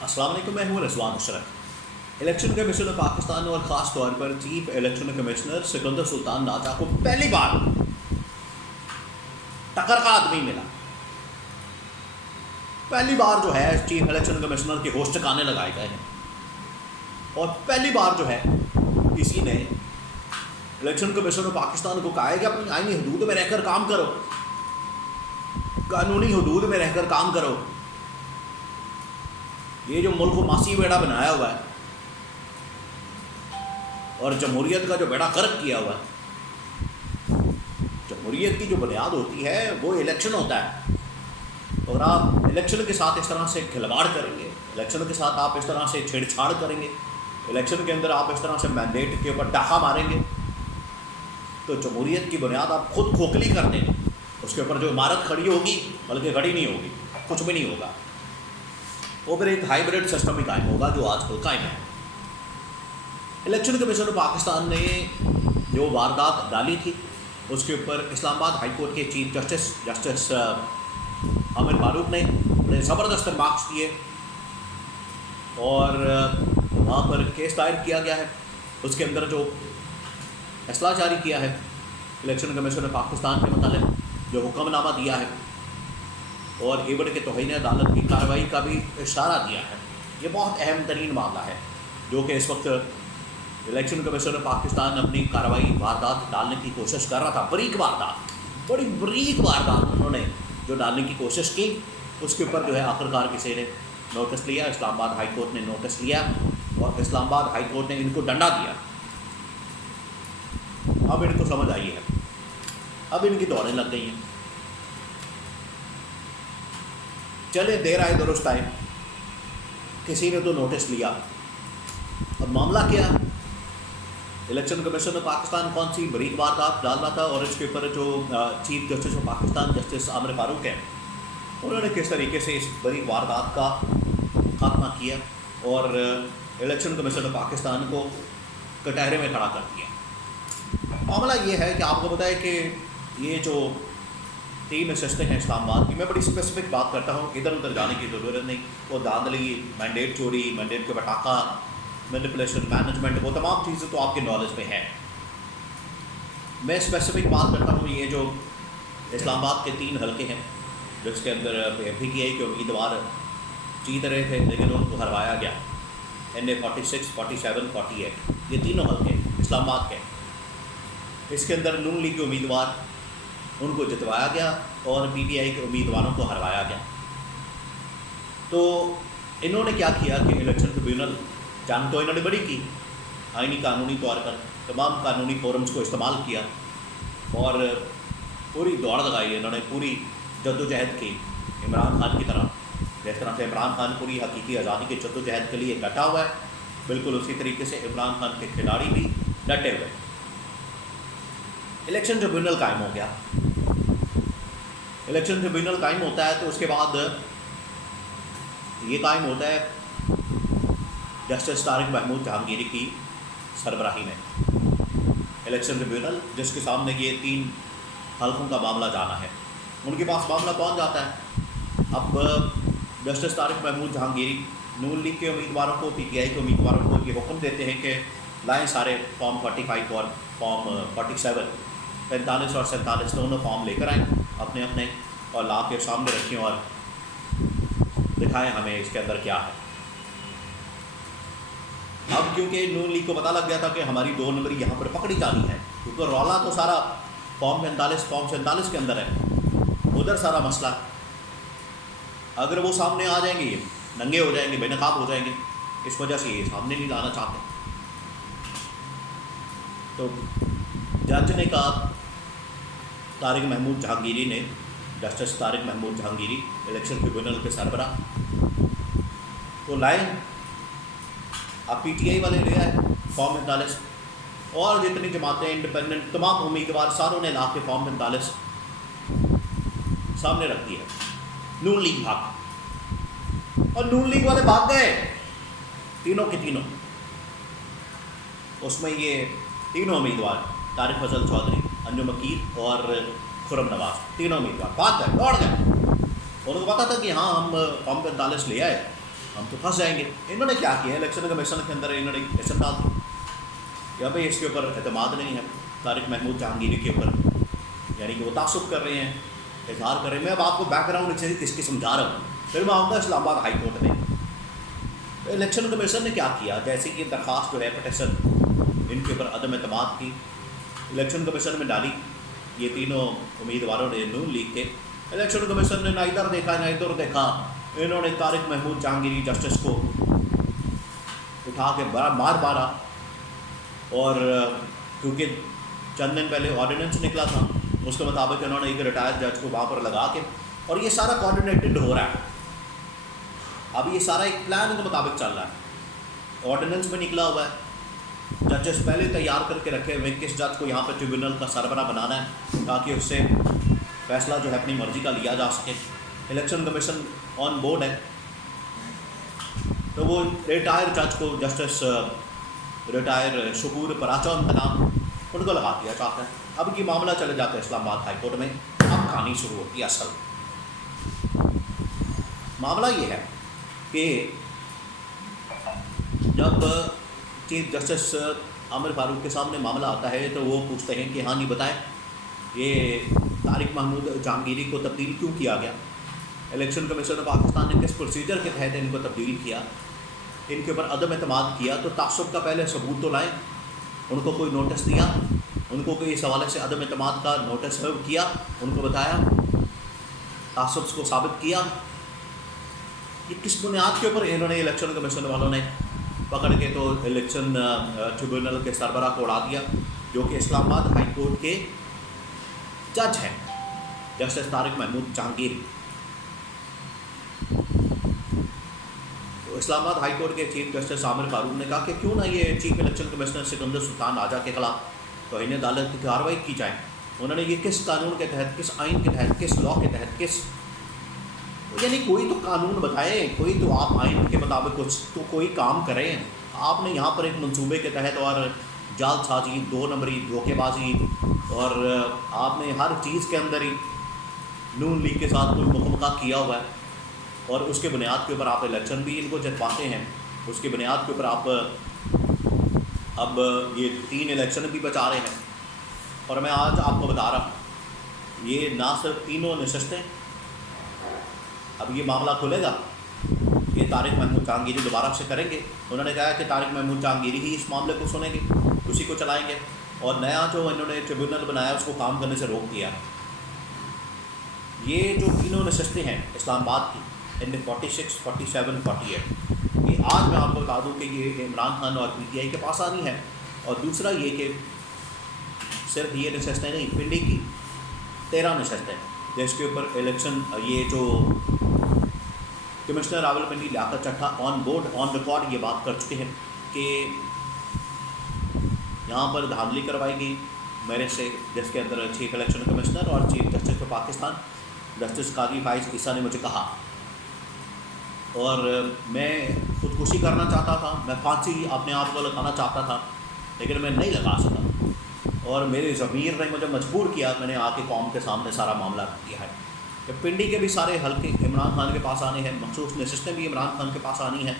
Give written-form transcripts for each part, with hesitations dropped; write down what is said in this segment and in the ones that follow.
अस्सलाम वालेकुम, मैं हूँ रिजवान अशरफ। इलेक्शन कमीशन पाकिस्तान और ख़ास तौर पर chief election commissioner Sikandar Sultan नाचा को पहली बार टक्कर का आदमी मिला। पहली बार जो है चीफ इलेक्शन कमिश्नर के होश ठिकाने लगाए गए हैं और पहली बार जो है किसी ने इलेक्शन कमीशन पाकिस्तान को कहा है कि अपनी आईनी हदूद में रहकर काम करो, कानूनी हदूद में रहकर काम करो। ये जो मुल्क को मासी बेड़ा बनाया हुआ है और जमहूरियत का जो बेड़ा गर्क किया हुआ है, जमहूरियत की जो बुनियाद होती है वो इलेक्शन होता है। अगर आप इलेक्शन के साथ इस तरह से खिलवाड़ करेंगे, इलेक्शन के साथ आप इस तरह से छेड़छाड़ करेंगे, इलेक्शन के अंदर आप इस तरह से मैंडेट के ऊपर डाका मारेंगे, तो जमहूरियत की बुनियाद आप खुद खोखली कर देंगे। उसके ऊपर जो इमारत खड़ी होगी बल्कि खड़ी नहीं होगी, कुछ भी नहीं होगा। वो फिर एक हाइब्रिड सिस्टम ही कायम होगा जो आजकल कायम है। इलेक्शन कमीशन पाकिस्तान ने जो वारदात डाली थी उसके ऊपर इस्लामाबाद हाई कोर्ट के चीफ जस्टिस आमिर फारूक ने बड़े ज़बरदस्त मार्क्स दिए और वहाँ पर केस दायर किया गया है। उसके अंदर जो फैसला जारी किया है इलेक्शन कमीशन पाकिस्तान के मतलब जो हुक्मनामा दिया है और एवड के तौहीन अदालत की कार्रवाई का भी इशारा दिया है, ये बहुत अहम तरीन मामला है जो कि इस वक्त इलेक्शन कमीशन पाकिस्तान अपनी कार्रवाई वारदात डालने की कोशिश कर रहा था। बरीक वारदात, बड़ी बरीक वारदात उन्होंने जो डालने की कोशिश की, उसके ऊपर जो है आखिरकार किसी ने नोटिस लिया, इस्लामाबाद हाई कोर्ट ने नोटिस लिया और इस्लामाबाद हाई कोर्ट ने इनको डंडा दिया। अब इनको समझ आई है, अब इनकी दौड़ें लग गई हैं। चले देर आए दुरुस्त आए, किसी ने तो नोटिस लिया। अब मामला क्या, इलेक्शन कमीशन पाकिस्तान कौन सी बरीक वारदात डाल रहा था और इसके ऊपर जो chief justice of Pakistan justice Aamir Farooq हैं उन्होंने किस तरीके से इस बरीक वारदात का खात्मा किया और इलेक्शन कमीशन पाकिस्तान को कटहरे में खड़ा कर दिया। मामला ये है कि आपको बताया कि ये जो 3 नशस्तें हैं इस्लामाबाद की, मैं बड़ी स्पेसिफिक बात करता हूँ, इधर उधर जाने की ज़रूरत नहीं। वो धांधली, मैंडेट चोरी, मैंडेट के पटाखा, मैनिपुलेशन, मैनेजमेंट, वो तमाम चीज़ें तो आपके नॉलेज में है। मैं स्पेसिफिक बात करता हूँ ये जो इस्लामाबाद के 3 हलके हैं जिसके अंदर PTI के उम्मीदवार जीत रहे थे लेकिन उनको हरवाया गया, NA 46, 47, 48, ये तीनों हलके इस्लामाबाद के। इसके अंदर नून लीग के उम्मीदवार उनको जितवाया गया और PTI के उम्मीदवारों को हरवाया गया। तो इन्होंने क्या किया कि इलेक्शन ट्रिब्यूनल जान तो इन्होंने बड़ी की, आईनी कानूनी तौर पर तमाम कानूनी फोरम्स को इस्तेमाल किया और पूरी दौड़ लगाई इन्होंने, पूरी जद्दोजहद की इमरान खान की तरह। जिस तरह से इमरान खान पूरी हकीकी आज़ादी की जद्दोजहद के लिए डटा हुआ है, बिल्कुल उसी तरीके से इमरान खान के खिलाड़ी भी डटे हुए। इलेक्शन ट्रिब्यूनल कायम हो गया। इलेक्शन ट्रिब्यूनल कायम होता है तो उसके बाद ये कायम होता है जस्टिस तारिक महमूद जहांगीरी की सरबराही में इलेक्शन ट्रिब्यूनल, जिसके सामने ये 3 हलकों का मामला जाना है। उनके पास मामला पहुंच जाता है। अब जस्टिस तारिक महमूद जहांगीरी नून लीग के उम्मीदवारों को, PTI के उम्मीदवारों को ये हुक्म देते हैं कि लाएँ सारे फॉर्म 45 और फॉर्म 47, 45 और 47 दोनों फॉर्म लेकर आएँ अपने अपने और ला के सामने रखें और दिखाएं हमें इसके अंदर क्या है। अब क्योंकि नून लीग को पता लग गया था कि हमारी 2 नंबरी यहाँ पर पकड़ी जानी है, क्योंकि रौला तो सारा फॉर्म 45, फॉर्म 47 के अंदर है, उधर सारा मसला। अगर वो सामने आ जाएंगे, नंगे हो जाएंगे, बेनकाब हो जाएंगे, इस वजह से ये सामने नहीं लाना चाहते। तो जज ने कहा, तारिक महमूद जहांगीरी ने, justice Tariq Mahmood Jahangiri election tribunal के सरबराह, तो लाए। अब PTI वाले ले आए फॉर्म 45 और जितनी जमातें इंडिपेंडेंट तमाम उम्मीदवार सारों ने ला के फॉर्म 45 सामने रख दिया। नून लीग भाग और नून लीग वाले भाग गए, तीनों के तीनों। उसमें ये 3 उम्मीदवार तारिक फजल चौधरी, अंजुम अकील और खुरम नवाज, तीनों उम्मीदवार भाग गए, दौड़ गए। उनको पता था कि हाँ हम फॉर्म 45 ले आए हम तो फंस जाएंगे। इन्होंने क्या किया, इलेक्शन कमीशन के अंदर इन्होंने क्वेश्चन डाल दिया कि भाई इसके ऊपर एतमाद नहीं है तारिक महमूद जहांगीरी के ऊपर, यानी कि वो तासुब कर रहे हैं, इजहार कर रहे हैं। मैं अब आपको बैकग्राउंड इसकी समझा रहा हूँ, फिर मैं आऊँगा इस्लामाबाद हाई कोर्ट में। तो इलेक्शन कमीशन ने क्या किया, जैसे कि दरख्वास्त जो है पटिशन इनके ऊपर अदम एतमाद की इलेक्शन कमीशन में डाली, ये तीनों उम्मीदवारों ने नून लीग के। इलेक्शन कमीशन ने ना इधर देखा ना इधर देखा, इन्होंने तारिक महमूद जहांगीरी जस्टिस को उठा के बड़ा मार मारा। और क्योंकि चंद दिन पहले ऑर्डिनेंस निकला था, उसके मुताबिक इन्होंने एक रिटायर्ड जज को वहाँ पर लगा के, और ये सारा कोऑर्डिनेटेड हो रहा है। अब ये सारा एक प्लान के मुताबिक चल रहा है। ऑर्डिनेंस में निकला हुआ है, जजेस पहले तैयार करके रखे हुए किस जज को यहाँ पर ट्रिब्यूनल का सरबरा बनाना है, ताकि उससे फैसला जो है अपनी मर्ज़ी का लिया जा सके। इलेक्शन कमीशन ऑन बोर्ड है, तो वो रिटायर जज को जस्टिस रिटायर शकूर पराचा उनका नाम, उनको लगा दिया चाहता है। अब ये मामला चले जाता है इस्लामाबाद हाई कोर्ट में। अब कहानी शुरू होती है। असल मामला ये है कि जब चीफ जस्टिस आमिर फारूक के सामने मामला आता है, तो वो पूछते हैं कि हाँ नहीं बताएं, ये तारिक महमूद जहांगीरी को तब्दील क्यों किया गया, इलेक्शन कमीशन ऑफ पाकिस्तान ने किस प्रोसीजर के तहत इनको तब्दील किया, इनके ऊपर अदम एतमाद किया, तो तासुब का पहले सबूत तो लाएँ। उनको कोई नोटिस दिया, उनको कोई इस हवाले से अदम एतमाद का नोटिस सर्व किया, उनको बताया, तासुब को साबित किया। ये किस बुनियाद के ऊपर इन्होंने इलेक्शन कमीशन वालों ने पकड़ के तो इलेक्शन ट्रिब्यूनल के सरबरा को उड़ा दिया, जो कि इस्लामाबाद हाई कोर्ट के जज हैं, जस्टिस तारिक महमूद जहांगीरी। तो इस्लामाबाद हाई कोर्ट के चीफ जस्टिस आमिर फारूक ने कहा कि क्यों ना ये chief election commissioner Sikandar Sultan Raja के खिलाफ तौहीन अदालत की कार्रवाई की जाए। उन्होंने ये किस कानून के तहत, किस आइन के तहत, किस लॉ के तहत, किस, यानी कोई तो कानून बताएं, कोई तो आप आइन के मुताबिक कुछ तो कोई काम करें। आपने यहाँ पर एक मंसूबे के तहत और जालसाजी, 2 नंबरी, धोखेबाजी, और आपने हर चीज़ के अंदर ही नून लीग के साथ कोई मुकमका किया हुआ है, और उसके बुनियाद के ऊपर आप इलेक्शन भी इनको जितवाते हैं। उसके बुनियाद के ऊपर आप अब ये 3 इलेक्शन भी बचा रहे हैं। और मैं आज आपको बता रहा हूँ, ये ना सिर्फ तीनों नशस्तें, अब ये मामला खुलेगा, ये तारिक महमूद जहांगीरी दोबारा से करेंगे। उन्होंने कहा कि तारिक महमूद जहांगीरी ही इस मामले को सुनेंगे, उसी को चलाएंगे, और नया जो इन्होंने ट्रिब्यूनल बनाया उसको काम करने से रोक दिया। ये जो तीनों नशस्तें हैं इस्लामाबाद की, इनमें 46, 47, 48, ये आज मैं आपको बता दूं कि ये इमरान खान और PTI के पास आनी है। और दूसरा ये कि सिर्फ ये नशस्तें नहीं, पिंडी की 13 नशस्तें, जिसके ऊपर इलेक्शन, ये जो कमिश्नर रावलपिंडी लियाकत चट्टा ऑन बोर्ड ऑन रिकॉर्ड ये बात कर चुके हैं कि यहाँ पर धांधली करवाई गई मेरे से, जिसके अंदर चीफ इलेक्शन कमिश्नर और chief justice of Pakistan justice Qazi Faez Isa ने मुझे कहा, और मैं खुदकुशी करना चाहता था, मैं फांसी अपने आप को लगाना चाहता था, लेकिन मैं नहीं लगा सका, और मेरे ज़मीर ने मुझे मजबूर किया। मैंने आके कौम के सामने सारा मामला रख दिया है कि पिंडी के भी सारे हल्के इमरान खान के पास आने हैं, मखसूस नशस्तें भी इमरान खान के पास आनी हैं,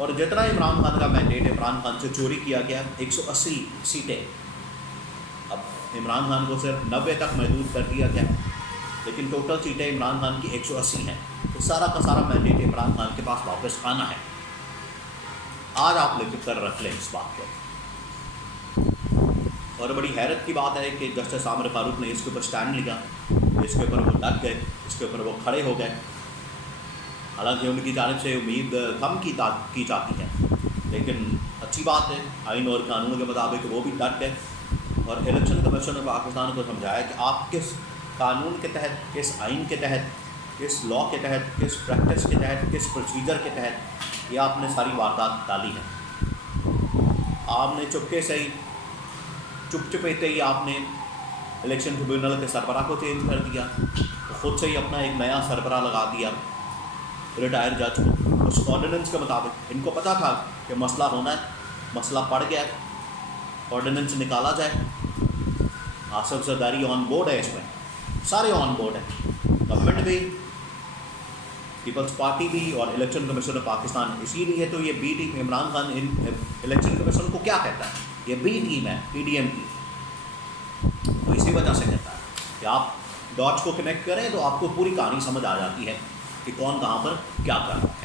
और जितना इमरान खान का मैंडेट इमरान खान से चोरी किया गया 180 सीटें, अब इमरान खान को सिर्फ 90 तक महदूद कर दिया गया, लेकिन टोटल सीटें इमरान खान की 180 हैं। तो सारा का सारा मैंडेट इमरान खान के पास वापस आना है। आज आप लिख कर रख लें इस बात को। और बड़ी हैरत की बात है कि जस्टिस आमिर फारूक ने इसके ऊपर स्टैंड लिया, इसके ऊपर वो डट गए, इसके ऊपर वो खड़े हो गए। हालांकि उनकी जानिब से उम्मीद कम की जाती है, लेकिन अच्छी बात है, आइन और कानून के मुताबिक वो भी डट गए, और इलेक्शन कमीशन ने पाकिस्तान को समझाया कि आप किस कानून के तहत, किस आइन के तहत, किस लॉ के तहत, किस प्रैक्टिस के तहत, किस प्रोसीजर के तहत ये आपने सारी वारदात डाली है। आपने चुपके से ही, चुपचुपीते ही आपने इलेक्शन ट्रिब्यूनल के सरबरा को चेंज कर दिया, तो ख़ुद से ही अपना एक नया सरबरा लगा दिया रिटायर जज को। उस ऑर्डिनेंस के मुताबिक इनको पता था कि मसला होना है, मसला पड़ गया, ऑर्डिनेंस निकाला जाए। आसिफ जरदारी ऑन बोर्ड है, इसमें सारे ऑन बोर्ड हैं, गवर्नमेंट भी, पीपल्स पार्टी भी और इलेक्शन कमीशन ऑफ पाकिस्तान। इसीलिए तो ये बी टीम, इमरान खान इन इलेक्शन कमीशन को क्या कहता है, ये बी टीम है PDM की। तो इसी वजह से कहता है कि आप डॉट्स को कनेक्ट करें तो आपको पूरी कहानी समझ आ जाती है कि कौन कहाँ पर क्या कर रहा है।